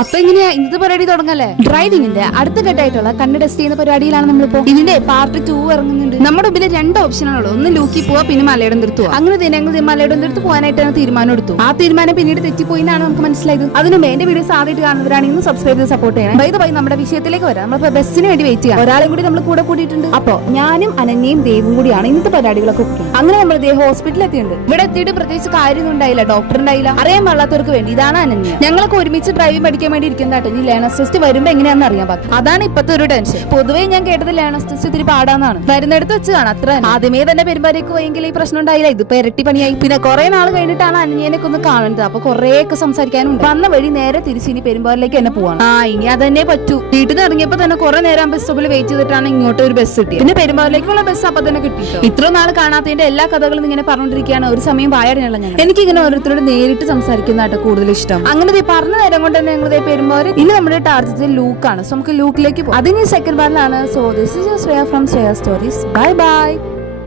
അപ്പൊ എങ്ങനെയാ ഇന്നത്തെ പരിപാടി തുടങ്ങല്ലേ? ഡ്രൈവിംഗിന്റെ അടുത്ത ഘട്ടമായിട്ടുള്ള കണ്ണ് ടെസ്റ്റ് ചെയ്യുന്ന പരിപാടിയിലാണ് നമ്മളിപ്പോ. ഇതിന്റെ പാർട്ട് 2 ഇറങ്ങുന്നുണ്ട്. നമ്മുടെ മുമ്പിൽ 2 ഓപ്ഷനാണുള്ളത്. ഒന്ന് ലൂക്കി പോവാ, പിന്നെ മലയുടെ നിർത്ത് പോവാ. അങ്ങനെ ഞങ്ങൾ മലയുടെ നിർത്ത് പോകാനായിട്ടാണ് തീരുമാനം എടുത്തു. ആ തീരുമാനം പിന്നീട് തെറ്റിപ്പോയി എന്നാണ് നമുക്ക് മനസ്സിലായത്. അതിനുമ്പ് എന്റെ വീഡിയോസ് ആദ്യമായിട്ട് കാണുന്നവരാണെങ്കിൽ സബ്സ്ക്രൈബ് ചെയ്ത് സപ്പോർട്ട് ചെയ്യണം. ബൈ നമ്മുടെ വിഷയത്തിലേക്ക് വരാം. നമ്മളിപ്പോ ബസ്സിന് വേണ്ടി വെയിറ്റ് ചെയ്യാം. ഒരാളും കൂടി നമ്മൾ കൂടെ കൂട്ടിയിട്ടുണ്ട്. അപ്പൊ ഞാനും അനന്യയും ദേവും കൂടിയാണ് ഇന്നത്തെ പരിപാടികളൊക്കെ. അങ്ങനെ നമ്മൾ ഹോസ്പിറ്റലിൽ എത്തിയിട്ടുണ്ട്. ഇവിടെ എത്തിയിട്ട് പ്രത്യേകിച്ച് കാര്യമൊന്നും ഉണ്ടായില്ല. ഡോക്ടർ ഉണ്ടായില്ല. അറിയാൻ പാടാത്തവർക്ക് വേണ്ടി. ഇതാണ് അനന്യ. ഞങ്ങളൊക്കെ ഒരുമിച്ച് ഡ്രൈവിംഗ് പഠിക്കാൻ വേണ്ടി ഇരിക്കുന്നതാട്ടോ. ഇനി ലേണേഴ്സ് ടെസ്റ്റ് വരുമ്പോ എങ്ങനെയാണെന്ന് അറിയാൻ പാടില്ല. അതാണ് ഇപ്പത്തെ ഒരു ടെൻഷൻ. പൊതുവേ ഞാൻ കേട്ടത് ലേണേഴ്സ് ടെസ്റ്റ് ഇത്തിരി പാടാന്നാണ്. വരുന്നിടത്ത് വെച്ചാണ് അത്ര. ആദ്യമേ തന്നെ പെരുമ്പാലേക്ക് പോയെങ്കിൽ ഈ പ്രശ്നം ഉണ്ടായില്ല. ഇതിപ്പോ ഇരട്ടി പണിയായി. പിന്നെ കുറെ നാൾ കഴിഞ്ഞിട്ടാണ് അനന്യനൊക്കെ ഒന്ന് കാണുന്നത്. അപ്പൊ കുറേയൊക്കെ സംസാരിക്കാനും വന്ന വഴി നേരെ തിരിച്ച് ഇനി പെരുമ്പാറിലേക്ക് തന്നെ പോവാണ്. ഇനി അതന്നെ പറ്റൂ. വീട്ടിൽ നിന്ന് ഇറങ്ങിയപ്പോ തന്നെ കുറെ നേരം ബസ് സ്റ്റോപ്പിൽ വെയിറ്റ് ചെയ്തിട്ടാണ് ഇങ്ങോട്ട് ഒരു ബസ് കിട്ടിയത്. പിന്നെ പെരുമ്പാറിലേക്കുള്ള ബസ് അപ്പൊ തന്നെ കിട്ടി. ഇത്ര നാൾ കാണാത്തതിന്റെ എല്ലാ കഥകളും ഇങ്ങനെ പറഞ്ഞോണ്ടിരിക്കുകയാണ്. ഒരു സമയം വായാടിനുള്ള ഞാൻ. എനിക്കിങ്ങനെ ഓരോരുത്തരോട് നേരിട്ട് സംസാരിക്കുന്നതായിട്ട് കൂടുതൽ ഇഷ്ടം. അങ്ങനെ പറഞ്ഞ നേരം കൊണ്ട് തന്നെ ഞങ്ങൾ പെരുമ്പാറ്. ഇനി നമ്മുടെ ടാർഗറ്റ് ലൂക്കാണ്. സോ നമുക്ക് ലൂക്കിലേക്ക് പോകും. അതിന് സെക്കൻഡ് പാർട്ടിലാണ്. So this is Shreya from Shreya stories. Bye by.